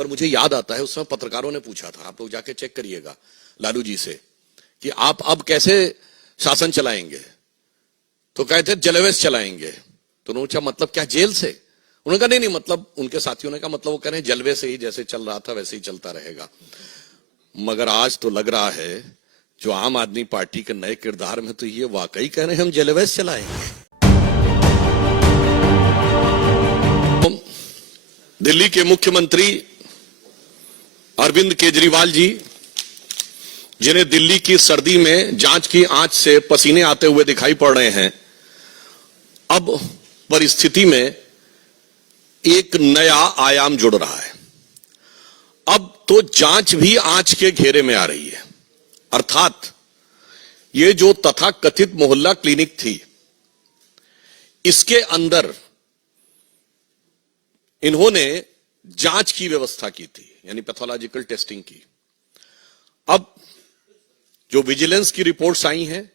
पर मुझे याद आता है उस समय पत्रकारों ने पूछा था, आप लोग जाके चेक करिएगा लालू जी से, कि आप अब कैसे शासन चलाएंगे? तो कहते जलवेश चलाएंगे। तो उन्होंने पूछा मतलब क्या जेल से? उन्होंने कहा नहीं, मतलब उनके साथियों ने कहा मतलब वो कह रहे हैं जलवे से ही जैसे चल रहा था वैसे ही चलता रहेगा। मगर आज तो लग रहा है जो आम आदमी पार्टी के नए किरदार में तो ये वाकई कह रहे हैं हम जलवेश चलाएंगे। दिल्ली के मुख्यमंत्री अरविंद केजरीवाल जी, जिन्हें दिल्ली की सर्दी में जांच की आंच से पसीने आते हुए दिखाई पड़ रहे हैं, अब परिस्थिति में एक नया आयाम जुड़ रहा है। अब तो जांच भी आंच के घेरे में आ रही है। अर्थात ये जो तथाकथित मोहल्ला क्लिनिक थी, इसके अंदर इन्होंने जांच की व्यवस्था की थी, यानी पैथोलॉजिकल टेस्टिंग की। अब जो विजिलेंस की रिपोर्ट्स आई हैं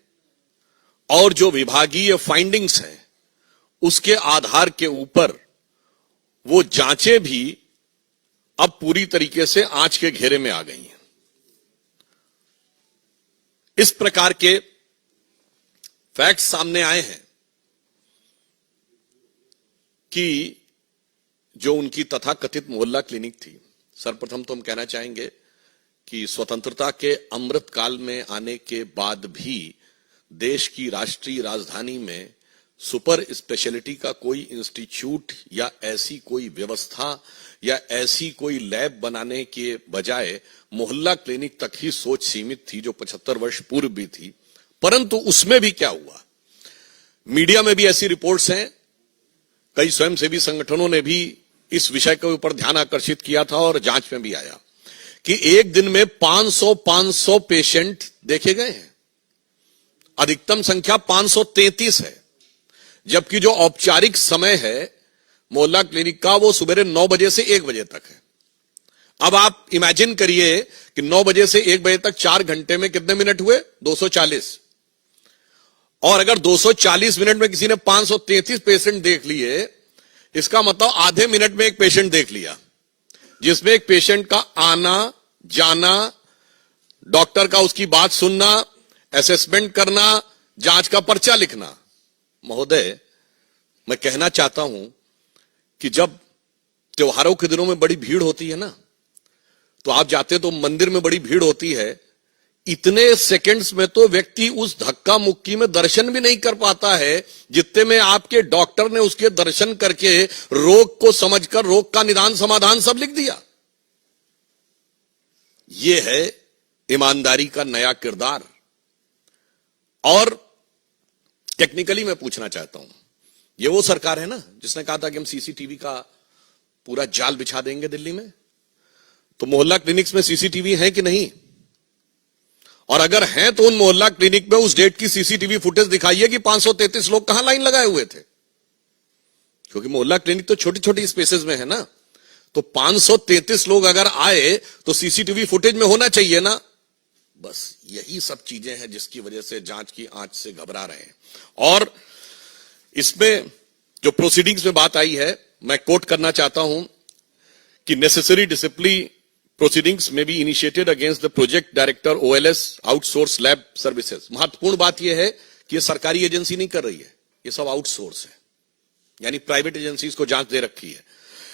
और जो विभागीय फाइंडिंग्स हैं, उसके आधार के ऊपर वो जांचें भी अब पूरी तरीके से आंच के घेरे में आ गई हैं। इस प्रकार के फैक्ट्स सामने आए हैं कि जो उनकी तथाकथित मोहल्ला क्लिनिक थी, सर्वप्रथम तो हम कहना चाहेंगे कि स्वतंत्रता के अमृत काल में आने के बाद भी देश की राष्ट्रीय राजधानी में सुपर स्पेशलिटी का कोई इंस्टीट्यूट या ऐसी कोई व्यवस्था या ऐसी कोई लैब बनाने के बजाय मोहल्ला क्लिनिक तक ही सोच सीमित थी, जो 75 वर्ष पूर्व भी थी। परंतु उसमें भी क्या हुआ, मीडिया में भी ऐसी रिपोर्ट्स हैं, कई स्वयंसेवी संगठनों ने भी इस विषय के ऊपर ध्यान आकर्षित किया था और जांच में भी आया कि एक दिन में 500 पेशेंट देखे गए हैं। अधिकतम संख्या 533 है, जबकि जो औपचारिक समय है मोहल्ला क्लिनिक का वो सुबह 9 बजे से 1 बजे तक है। अब आप इमेजिन करिए कि 9 बजे से 1 बजे तक 4 घंटे में कितने मिनट हुए? 240। और अगर 240 मिनट में किसी ने 533 पेशेंट देख लिए, इसका मतलब आधे मिनट में एक पेशेंट देख लिया, जिसमें एक पेशेंट का आना जाना, डॉक्टर का उसकी बात सुनना, असेसमेंट करना, जांच का पर्चा लिखना। महोदय, मैं कहना चाहता हूं कि जब त्योहारों के दिनों में बड़ी भीड़ होती है ना, तो आप जाते तो मंदिर में बड़ी भीड़ होती है, इतने सेकंड्स में तो व्यक्ति उस धक्का मुक्की में दर्शन भी नहीं कर पाता है जितने में आपके डॉक्टर ने उसके दर्शन करके रोग को समझकर रोग का निदान समाधान सब लिख दिया। यह है ईमानदारी का नया किरदार। और टेक्निकली मैं पूछना चाहता हूं, यह वो सरकार है ना जिसने कहा था कि हम सीसीटीवी का पूरा जाल बिछा देंगे दिल्ली में? तो मोहल्ला क्लिनिक्स में सीसीटीवी है कि नहीं? और अगर हैं तो उन मोहल्ला क्लिनिक में उस डेट की सीसीटीवी फुटेज दिखाइए कि 533 लोग कहां लाइन लगाए हुए थे। क्योंकि मोहल्ला क्लिनिक तो छोटी छोटी स्पेसेस में है ना, तो 533 लोग अगर आए तो सीसीटीवी फुटेज में होना चाहिए ना। बस यही सब चीजें हैं जिसकी वजह से जांच की आंच से घबरा रहे हैं। और इसमें जो प्रोसीडिंग्स में बात आई है, मैं कोट करना चाहता हूं कि necessary discipline proceedings may be initiated against the project director OLS outsource lab services। महत्वपूर्ण बात यह है कि ये सरकारी एजेंसी नहीं कर रही है, ये सब आउटसोर्स है, यानी प्राइवेट एजेंसीज को जांच दे रखी है।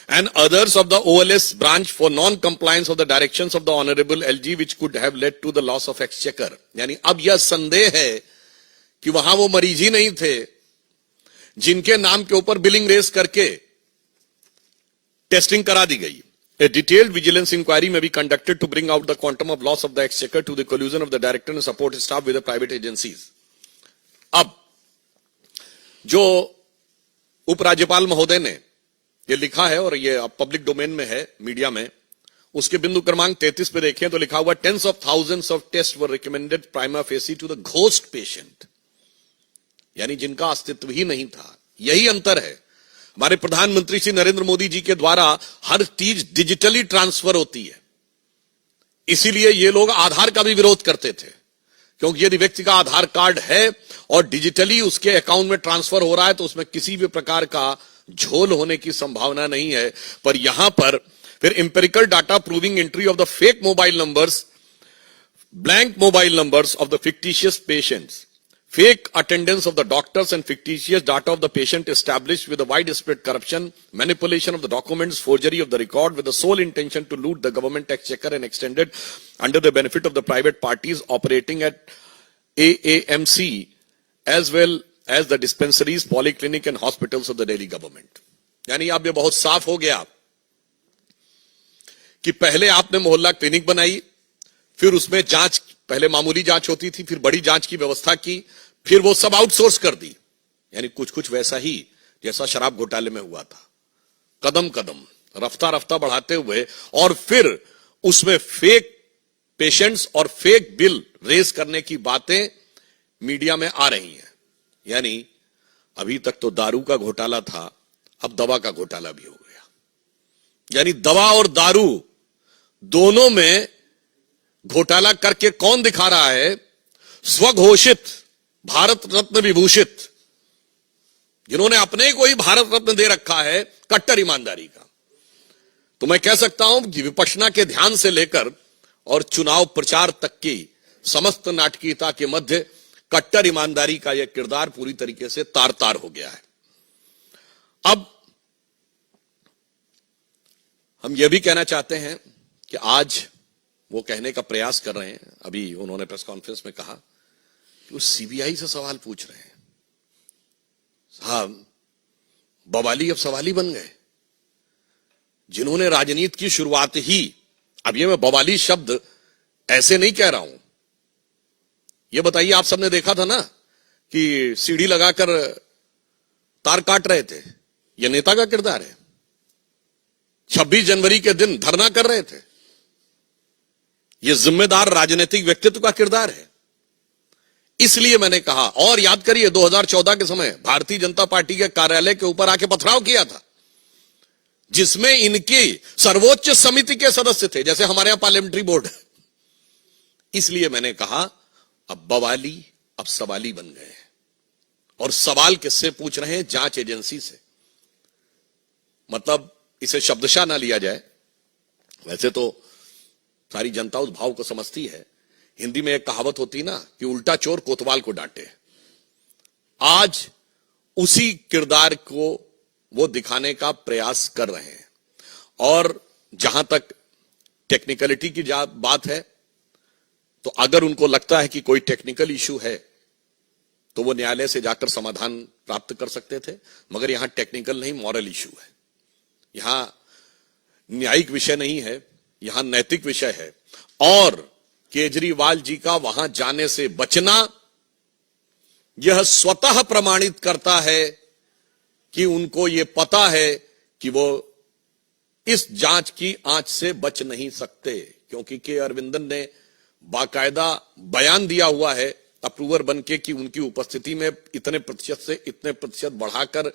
And others of the OLS branch for non-compliance of the directions of the Honorable LG which could have led to the loss of exchequer। यानी अब यह संदेह है कि वहां वो मरीज ही नहीं थे जिनके नाम के ऊपर बिलिंग रेस करके टेस्टिंग करा दी गई। A detailed vigilance inquiry may be conducted to bring out the quantum of loss of the exchequer to the collusion of the director and support staff with the private agencies। अब जो उपराज्यपाल महोदय ने ये लिखा है और ये अब पब्लिक डोमेन में है मीडिया में, उसके बिंदु क्रमांक 33 पे देखें तो लिखा हुआ tens of thousands of tests were recommended prima facie to the ghost patient, यानी जिनका अस्तित्व ही नहीं था। यही अंतर है। हमारे प्रधानमंत्री श्री नरेंद्र मोदी जी के द्वारा हर चीज डिजिटली ट्रांसफर होती है, इसीलिए ये लोग आधार का भी विरोध करते थे, क्योंकि यदि व्यक्ति का आधार कार्ड है और डिजिटली उसके अकाउंट में ट्रांसफर हो रहा है तो उसमें किसी भी प्रकार का झोल होने की संभावना नहीं है। पर यहां पर फिर empirical data proving entry of the fake mobile numbers, blank mobile numbers of the fictitious patients, fake attendance of the doctors and fictitious data of the patient established with a widespread corruption, manipulation of the documents, forgery of the record with the sole intention to loot the government exchequer and extended under the benefit of the private parties operating at AAMC as well as the dispensaries, polyclinic and hospitals of the Delhi government. यानी अब ये बहुत साफ हो गया कि पहले आपने मोहल्ला क्लिनिक बनाई, फिर उसमें जांच, पहले मामूली जांच होती थी, फिर बड़ी जांच की व्यवस्था की, फिर वो सब आउटसोर्स कर दी। यानी कुछ कुछ वैसा ही जैसा शराब घोटाले में हुआ था, कदम कदम रफ्ता रफ्ता बढ़ाते हुए, और फिर उसमें फेक पेशेंट्स और फेक बिल रेज करने की बातें मीडिया में आ रही हैं। यानी अभी तक तो दारू का घोटाला था, अब दवा का घोटाला भी हो गया। यानी दवा और दारू दोनों में घोटाला करके कौन दिखा रहा है? स्वघोषित भारत रत्न विभूषित, जिन्होंने अपने को ही भारत रत्न दे रखा है कट्टर ईमानदारी का। तो मैं कह सकता हूं कि विपक्षना के ध्यान से लेकर और चुनाव प्रचार तक की समस्त नाटकीयता के मध्य कट्टर ईमानदारी का यह किरदार पूरी तरीके से तार तार हो गया है। अब हम यह भी कहना चाहते हैं कि आज वो कहने का प्रयास कर रहे हैं, अभी उन्होंने प्रेस कॉन्फ्रेंस में कहा कि वो सीबीआई से सवाल पूछ रहे हैं। साहब, बवाली अब सवाली बन गए, जिन्होंने राजनीति की शुरुआत ही, अब ये मैं बवाली शब्द ऐसे नहीं कह रहा हूं, ये बताइए, आप सबने देखा था ना कि सीढ़ी लगाकर तार काट रहे थे, ये नेता का किरदार है। 26 जनवरी के दिन धरना कर रहे थे, यह जिम्मेदार राजनीतिक व्यक्तित्व का किरदार है। इसलिए मैंने कहा, और याद करिए 2014 के समय भारतीय जनता पार्टी के कार्यालय के ऊपर आके पथराव किया था, जिसमें इनकी सर्वोच्च समिति के सदस्य थे, जैसे हमारे यहां पार्लियामेंट्री बोर्ड है। इसलिए मैंने कहा अब बवाली अब सवाली बन गए हैं, और सवाल किससे पूछ रहे हैं? जांच एजेंसी से। मतलब इसे शब्दशः ना लिया जाए, वैसे तो सारी जनता उस भाव को समझती है। हिंदी में एक कहावत होती ना कि उल्टा चोर कोतवाल को डांटे। आज उसी किरदार को वो दिखाने का प्रयास कर रहे हैं। और जहां तक टेक्निकलिटी की बात है, तो अगर उनको लगता है कि कोई टेक्निकल इश्यू है तो वो न्यायालय से जाकर समाधान प्राप्त कर सकते थे, मगर यहां टेक्निकल नहीं, मॉरल इश्यू है। यहां न्यायिक विषय नहीं है, यहां नैतिक विषय है। और केजरीवाल जी का वहां जाने से बचना यह स्वतः प्रमाणित करता है कि उनको यह पता है कि वो इस जांच की आंच से बच नहीं सकते, क्योंकि के अरविंदन ने बाकायदा बयान दिया हुआ है अप्रूवर बनके कि उनकी उपस्थिति में इतने प्रतिशत से इतने प्रतिशत बढ़ाकर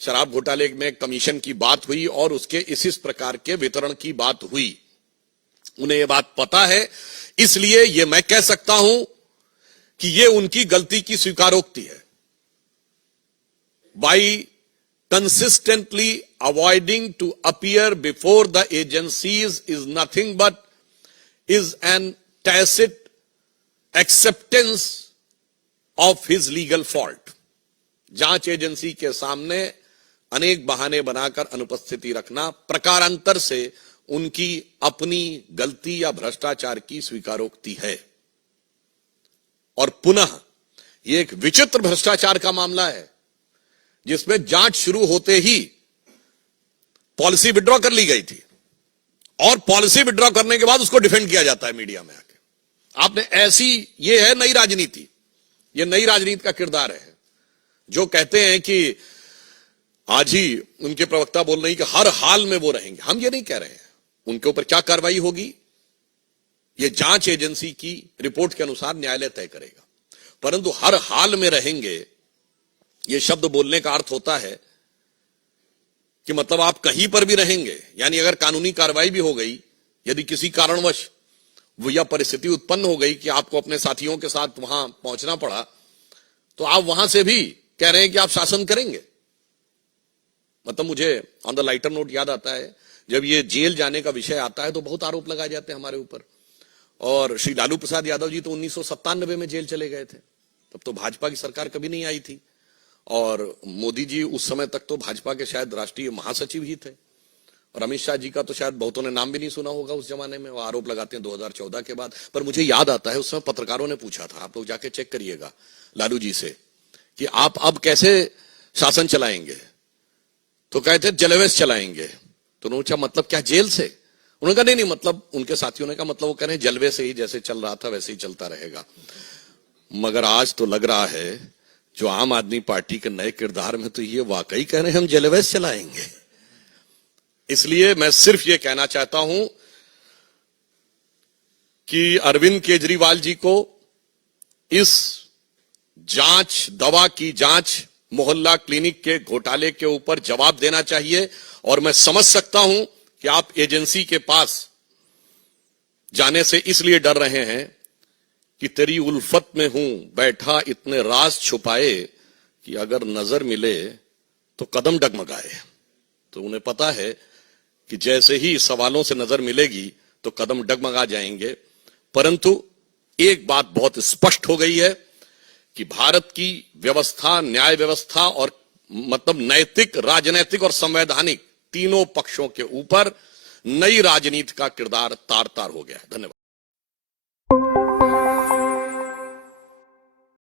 शराब घोटाले में कमीशन की बात हुई और उसके इस प्रकार के वितरण की बात हुई। उन्हें यह बात पता है, इसलिए यह मैं कह सकता हूं कि यह उनकी गलती की स्वीकारोक्ति है। By consistently avoiding to appear before the agencies is nothing but is an tacit acceptance of his legal fault। जांच एजेंसी के सामने अनेक बहाने बनाकर अनुपस्थिति रखना प्रकारांतर से उनकी अपनी गलती या भ्रष्टाचार की स्वीकारोक्ति है। और पुनः यह एक विचित्र भ्रष्टाचार का मामला है, जिसमें जांच शुरू होते ही पॉलिसी विड्रॉ कर ली गई थी, और पॉलिसी विड्रॉ करने के बाद उसको डिफेंड किया जाता है मीडिया में आके। आपने ऐसी, ये है नई राजनीति, ये नई राजनीति का किरदार है। जो कहते हैं कि आज ही उनके प्रवक्ता बोल रहे हैं कि हर हाल में वो रहेंगे, हम ये नहीं कह रहे हैं। उनके ऊपर क्या कार्रवाई होगी ये जांच एजेंसी की रिपोर्ट के अनुसार न्यायालय तय करेगा, परंतु हर हाल में रहेंगे ये शब्द बोलने का अर्थ होता है कि मतलब आप कहीं पर भी रहेंगे। यानी अगर कानूनी कार्रवाई भी हो गई, यदि किसी कारणवश वो यह परिस्थिति उत्पन्न हो गई कि आपको अपने साथियों के साथ वहां पहुंचना पड़ा, तो आप वहां से भी कह रहे हैं कि आप शासन करेंगे। मतलब मुझे ऑन द लाइटर नोट याद आता है जब ये जेल जाने का विषय आता है तो बहुत आरोप लगाए जाते हैं हमारे ऊपर। और श्री लालू प्रसाद यादव जी तो 1997 में जेल चले गए थे, तब तो भाजपा की सरकार कभी नहीं आई थी। और मोदी जी उस समय तक तो भाजपा के शायद राष्ट्रीय महासचिव ही थे। और अमित शाह जी का तो शायद बहुतों ने नाम भी नहीं सुना होगा उस जमाने में। वो आरोप लगाते हैं 2014 के बाद। पर मुझे याद आता है उस समय पत्रकारों ने पूछा था, आप लोग जाके चेक करिएगा लालू जी से, कि आप अब कैसे शासन चलाएंगे। तो कहते जलवेश चलाएंगे। तो उन्होंने पूछा मतलब क्या जेल से? उन्होंने कहा नहीं, मतलब उनके साथियों ने कहा मतलब वो कह रहे हैं जलवे से ही, जैसे चल रहा था वैसे ही चलता रहेगा। मगर आज तो लग रहा है जो आम आदमी पार्टी के नए किरदार में तो ये वाकई कह रहे हैं हम जलवेश चलाएंगे। इसलिए मैं सिर्फ ये कहना चाहता हूं कि अरविंद केजरीवाल जी को इस जांच, दवा की जांच, मोहल्ला क्लिनिक के घोटाले के ऊपर जवाब देना चाहिए। और मैं समझ सकता हूं कि आप एजेंसी के पास जाने से इसलिए डर रहे हैं कि तेरी उल्फत में हूं बैठा इतने राज छुपाए कि अगर नजर मिले तो कदम डगमगाए। तो उन्हें पता है कि जैसे ही सवालों से नजर मिलेगी तो कदम डगमगा जाएंगे। परंतु एक बात बहुत स्पष्ट हो गई है कि भारत की व्यवस्था, न्याय व्यवस्था और मतलब नैतिक, राजनैतिक और संवैधानिक तीनों पक्षों के ऊपर नई राजनीति का किरदार तार तार हो गया है। धन्यवाद।